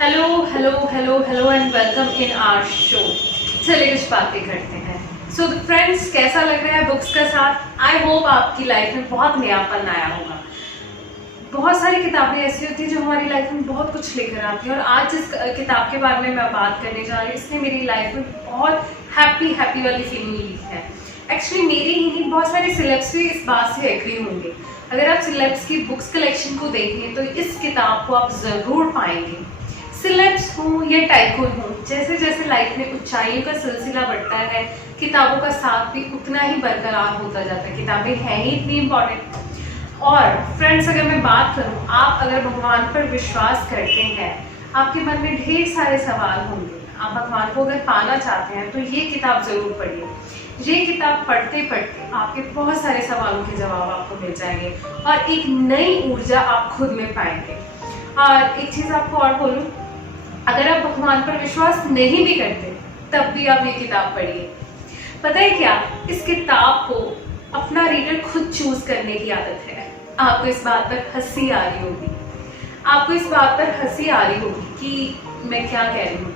Hello hello hello hello and welcome in our show. चलिए कुछ बातें करते हैं। सो फ्रेंड्स, कैसा लग रहा है बुक्स का साथ? आई होप आपकी लाइफ में बहुत नयापन आया होगा। बहुत सारी किताबें ऐसी होती हैं जो हमारी लाइफ में बहुत कुछ लेकर आती हैं, और आज जिस किताब के बारे में मैं बात करने जा रही हूँ इसने मेरी लाइफ में बहुत हैप्पी वाली फीलिंग ली है। एक्चुअली मेरी ही नहीं, बहुत सारे सिलेब्स भी इस बात से एग्री होंगे। अगर आप सिलेब्स की बुक्स कलेक्शन को देखें तो इस किताब को आप ज़रूर पाएंगे। सिलेब्स हो या टाइकून हो, जैसे जैसे लाइफ में ऊंचाइयों का सिलसिला बढ़ता है, किताबों का साथ भी उतना ही बरकरार होता जाता है। किताबें हैं ही इतनी इम्पोर्टेंट। और फ्रेंड्स, अगर मैं बात करूं, आप अगर भगवान पर विश्वास करते हैं, आपके मन में ढेर सारे सवाल होंगे। आप भगवान को अगर पाना चाहते हैं तो ये किताब जरूर पढ़िए। ये किताब पढ़ते पढ़ते आपके बहुत सारे सवालों के जवाब आपको मिल जाएंगे और एक नई ऊर्जा आप खुद में पाएंगे। और एक चीज आपको और बोलूं, अगर आप भगवान पर विश्वास नहीं भी करते तब भी आप ये किताब पढ़िए। पता है क्या, इस किताब को अपना रीडर खुद चूज करने की आदत है। आपको इस बात पर हंसी आ रही होगी, आपको इस बात पर हंसी आ रही होगी कि मैं क्या कह रही हूँ।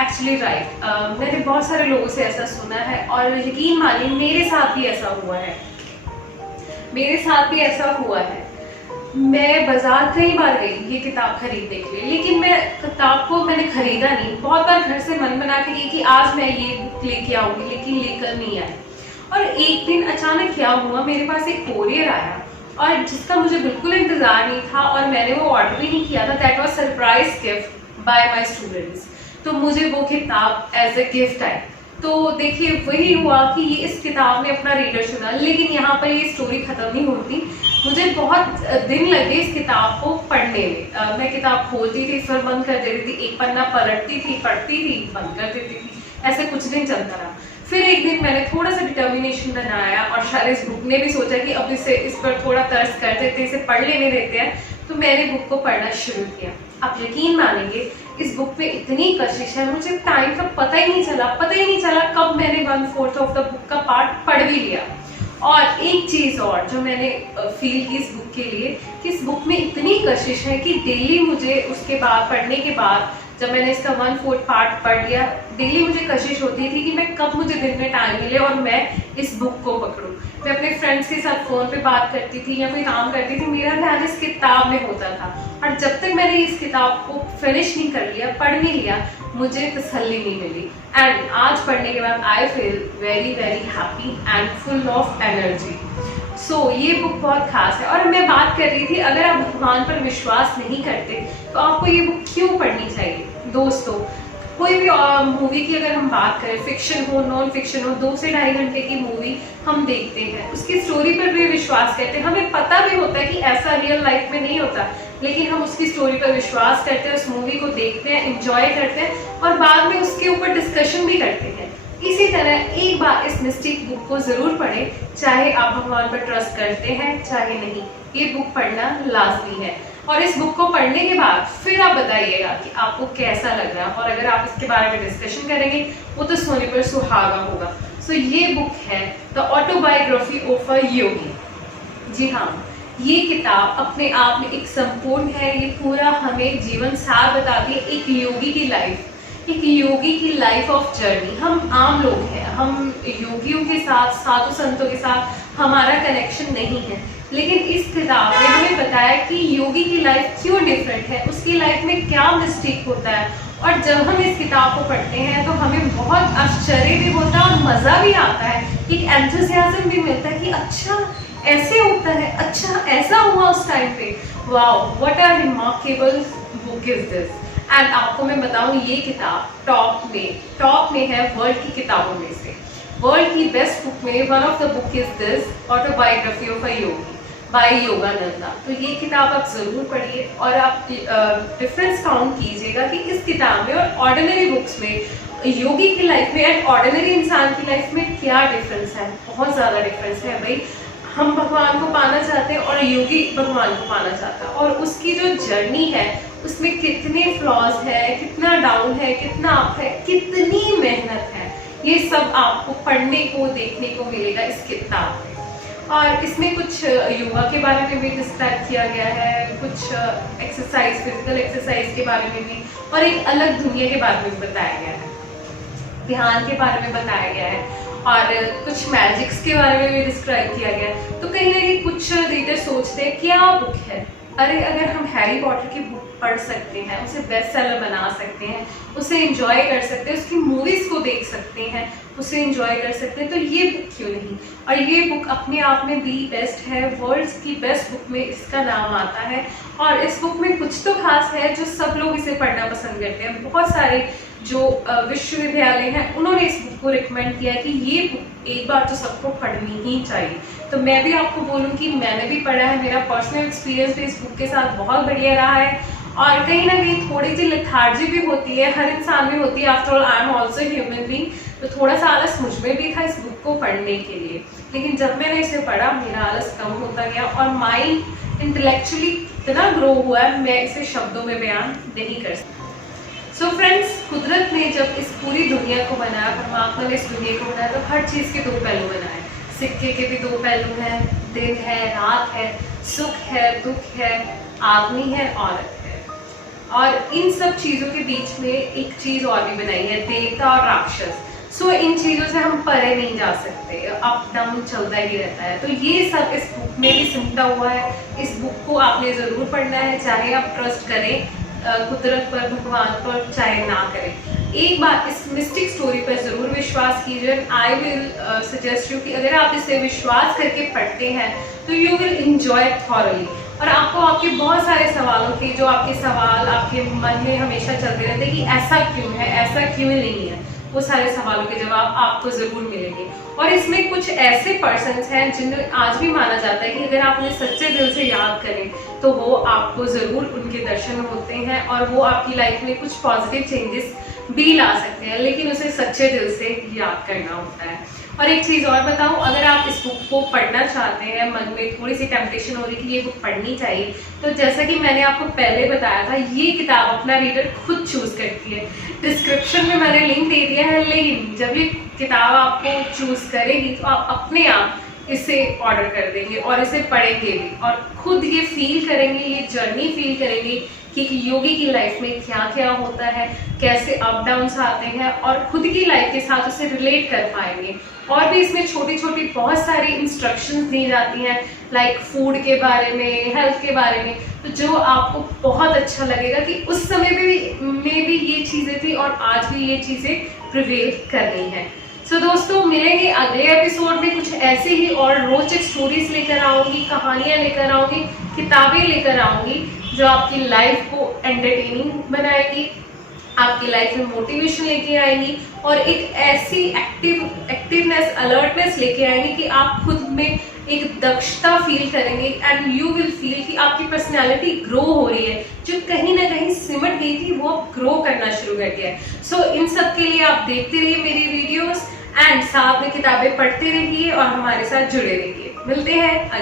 एक्चुअली राइट, मैंने बहुत सारे लोगों से ऐसा सुना है और यकीन मानिए मेरे साथ भी ऐसा हुआ है। मेरे साथ भी ऐसा हुआ है। मैं बाजार कई बार गई ये किताब खरीदने के लिए, लेकिन मैं किताब को मैंने खरीदा नहीं। बहुत बार घर से मन बना के गई कि आज मैं ये बुक लेके आऊंगी, लेकिन लेकर नहीं आई। और एक दिन अचानक क्या हुआ, मेरे पास एक कोरियर आया और जिसका मुझे बिल्कुल इंतजार नहीं था और मैंने वो ऑर्डर भी नहीं किया था। That was surprise gift bye my students. तो मुझे वो किताब एज ए गिफ्ट आई। तो देखिए, वही हुआ कि ये इस किताब ने अपना रीडर चुना। लेकिन यहाँ पर ये स्टोरी खत्म नहीं होती। मुझे बहुत दिन लगे इस किताब को पढ़ने में। मैं किताब खोलती थी, फिर बंद कर देती थी, एक पन्ना पलटती थी, पढ़ती थी, बंद कर देती थी। ऐसे कुछ दिन चलता रहा। फिर एक दिन मैंने थोड़ा सा डिटर्मिनेशन बनाया और शायद इस बुक ने भी सोचा कि अब इस पर थोड़ा तरस कर देते, इसे पढ़ लेने देते हैं। तो मैंने बुक को पढ़ना शुरू किया। आप यकीन मानेंगे, इस बुक में इतनी कशिश है, मुझे टाइम का पता ही नहीं चला कब मैंने 1/4 ऑफ द बुक का पार्ट पढ़ भी लिया। और एक चीज और जो मैंने फील की इस बुक के लिए, कि इस बुक में इतनी कशिश है कि डेली मुझे उसके बाद पढ़ने के बाद, जब मैंने इसका 1/4 पार्ट पढ़ लिया, डेली मुझे कशिश होती थी कि मैं कब मुझे दिन में टाइम मिले और मैं इस बुक को पकड़ूं। मैं अपने फ्रेंड्स के साथ फोन पे बात करती थी या कोई काम करती थी, मेरा ध्यान इस किताब में होता था। और जब तक मैंने इस किताब को फिनिश नहीं कर लिया, पढ़ नहीं लिया, मुझे तसल्ली नहीं मिली। एंड आज पढ़ने के बाद I feel very happy and full of energy. So ये बुक बहुत खास है। और मैं बात कर रही थी, अगर आप भगवान पर विश्वास नहीं करते तो आपको ये बुक क्यों पढ़नी चाहिए। दोस्तों, कोई भी मूवी की अगर हम बात करें, फिक्शन हो नॉन फिक्शन हो, 2 से ढाई घंटे की मूवी हम देखते हैं, उसकी स्टोरी पर भी विश्वास करते हैं। हमें पता भी होता है कि ऐसा रियल लाइफ में नहीं होता, लेकिन हम उसकी स्टोरी पर विश्वास करते हैं, उस मूवी को देखते हैं, एंजॉय करते हैं और बाद में उसके ऊपर डिस्कशन भी करते हैं। इसी तरह एक बार इस मिस्टिक बुक को जरूर पढ़ें, चाहे आप भगवान पर ट्रस्ट करते हैं चाहे नहीं। ये बुक पढ़ना लाजमी है। और इस बुक को पढ़ने के बाद फिर आप बताइएगा कि आपको कैसा लग रहा है, और अगर आप इसके बारे में डिस्कशन करेंगे वो तो सोने पर सुहागा होगा। सो ये बुक है द ऑटोबायोग्राफी ऑफ अ योगी। जी हाँ, ये किताब अपने आप में एक संपूर्ण है। ये पूरा हमें जीवन सार बताती है एक योगी की लाइफ, एक योगी की लाइफ ऑफ जर्नी। हम आम लोग हैं, हम योगियों के साथ, साधु संतों के साथ हमारा कनेक्शन नहीं है, लेकिन इस किताब ने हमें बताया कि योगी की लाइफ क्यों डिफरेंट है, उसकी लाइफ में क्या मिस्टेक होता है। और जब हम इस किताब को पढ़ते हैं तो हमें बहुत आश्चर्य भी होता है और मजा भी आता है, एक एंथुसियाज्म भी मिलता है कि अच्छा ऐसे होता है, अच्छा ऐसा हुआ उस टाइम पे। Wow, what a remarkable book is this. And आपको मैं बताऊं, ये किताब टॉप में है वर्ल्ड की किताबों में से। वर्ल्ड की बेस्ट बुक में one of the book is this autobiography of a yogi by Yogananda. तो ये किताब आप जरूर पढ़िए और आप डिफरेंस काउंट कीजिएगा कि इस किताब में और ऑर्डिनरी बुक्स में, योगी की लाइफ में एंड ऑर्डिनरी इंसान की लाइफ में क्या डिफरेंस है। बहुत ज्यादा डिफरेंस है भाई। हम भगवान को पाना चाहते हैं और योगी भगवान को पाना चाहता है, और उसकी जो जर्नी है उसमें कितने फ्लॉज है, कितना डाउन है, कितना अप है, कितनी मेहनत है, ये सब आपको पढ़ने को, देखने को मिलेगा इस किताब में। और इसमें कुछ योगा के बारे में भी डिस्क्राइब किया गया है, कुछ एक्सरसाइज, फिजिकल एक्सरसाइज के बारे में भी, और एक अलग दुनिया के बारे में भी बताया गया है, ध्यान के बारे में बताया गया है, और कुछ मैजिक्स के बारे में भी डिस्क्राइब किया गया है। तो कहीं ना कहीं कुछ रीडर सोचते हैं क्या बुक है, अरे अगर हम हैरी पॉटर की बुक पढ़ सकते हैं, उसे बेस्ट सेलर बना सकते हैं, उसे एंजॉय कर सकते हैं, उसकी मूवीज को देख सकते हैं, उसे एंजॉय कर सकते हैं, तो ये बुक क्यों नहीं। और ये बुक अपने आप में दी बेस्ट है, वर्ल्ड्स की बेस्ट बुक में इसका नाम आता है। और इस बुक में कुछ तो खास है जो सब लोग इसे पढ़ना पसंद करते हैं। बहुत सारे जो विश्वविद्यालय हैं उन्होंने इस बुक को रिकमेंड किया कि ये बुक एक बार तो सबको पढ़नी ही चाहिए। तो मैं भी आपको बोलूँ कि मैंने भी पढ़ा है, मेरा पर्सनल एक्सपीरियंस भी इस बुक के साथ बहुत बढ़िया रहा है। और कहीं ना कहीं थोड़ी सी लेथार्जी भी होती है, हर इंसान में होती है, after all I am also human being, तो थोड़ा सा आलस मुझ में भी था इस बुक को पढ़ने के लिए। लेकिन जब मैंने इसे पढ़ा मेरा आलस कम होता गया और माइंड इंटेलेक्चुअली इतना ग्रो हुआ है, मैं इसे शब्दों में बयान नहीं कर सकती। सो फ्रेंड्स, कुदरत ने जब इस पूरी दुनिया को बनाया, परमात्मा ने इस दुनिया को बनाया, तो हर चीज़ के दो पहलू बनाए। सिक्के के भी दो पहलू हैं, दिन है, रात है, सुख है, दुख है, आदमी है, औरत है। और इन सब चीज़ों के बीच में एक चीज़ और भी बनाई है, देवता और राक्षस। सो इन चीज़ों से हम परे नहीं जा सकते, अप डाउन चलता ही रहता है। तो ये सब इस बुक में भी सिमटा हुआ है। इस बुक को आपने ज़रूर पढ़ना है, चाहे आप ट्रस्ट करें कुदरत पर, भगवान पर, चाहे ना करें। एक बार इस मिस्टिक स्टोरी पर ज़रूर विश्वास कीजिए। आई विल सजेस्ट यू कि अगर आप इसे विश्वास करके पढ़ते हैं तो यू विल इंजॉय थॉरली, और आपको आपके बहुत सारे सवालों के, जो आपके सवाल आपके मन में हमेशा चलते रहते हैं कि ऐसा क्यों है, ऐसा क्यों नहीं है, वो सारे सवालों के जवाब आपको ज़रूर मिलेंगे। और इसमें कुछ ऐसे पर्सन्स हैं जिन्हें आज भी माना जाता है कि अगर आप उन्हें सच्चे दिल से याद करें तो वो आपको ज़रूर उनके दर्शन होते हैं और वो आपकी लाइफ में कुछ पॉजिटिव चेंजेस भी ला सकते हैं, लेकिन उसे सच्चे दिल से याद करना होता है। और एक चीज़ और बताऊं, अगर आप इस बुक को पढ़ना चाहते हैं, मन में थोड़ी सी टेम्पटेशन हो रही कि ये बुक पढ़नी चाहिए, तो जैसा कि मैंने आपको पहले बताया था, ये किताब अपना रीडर खुद चूज करती है। डिस्क्रिप्शन में मैंने लिंक दे दिया है, लेकिन जब ये किताब आपको चूज करेगी तो आप अपने आप इसे ऑर्डर कर देंगे और इसे पढ़ेंगे भी, और खुद ये फील करेंगे, ये जर्नी फील करेंगे कि योगी की लाइफ में क्या क्या होता है, कैसे अप डाउन्स आते हैं, और खुद की लाइफ के साथ उसे रिलेट कर पाएंगे। और भी इसमें छोटी छोटी बहुत सारी इंस्ट्रक्शंस दी जाती हैं, लाइक फूड के बारे में, हेल्थ के बारे में, तो जो आपको बहुत अच्छा लगेगा कि उस समय में भी ये चीज़ें थी और आज भी ये चीज़ें प्रिवेल कर रही हैं। सो दोस्तों, मिलेंगे अगले एपिसोड में, कुछ ऐसे ही और रोचक स्टोरीज लेकर आऊँगी, कहानियाँ लेकर आऊँगी, किताबें लेकर आऊँगी जो आपकी लाइफ को एंटरटेनिंग बनाएगी, आपकी लाइफ में मोटिवेशन लेके आएंगी, और एक ऐसी एक्टिवनेस, अलर्टनेस लेके आएंगी कि आप खुद में एक दक्षता फील करेंगे एंड यू विल फील कि आपकी पर्सनैलिटी ग्रो हो रही है, जो कहीं ना कहीं सिमट गई थी वो ग्रो करना शुरू कर गया है। सो इन सब के लिए आप देखते रहिए मेरी वीडियोस एंड साथ में किताबें पढ़ते रहिए और हमारे साथ जुड़े रहिए। मिलते हैं अगले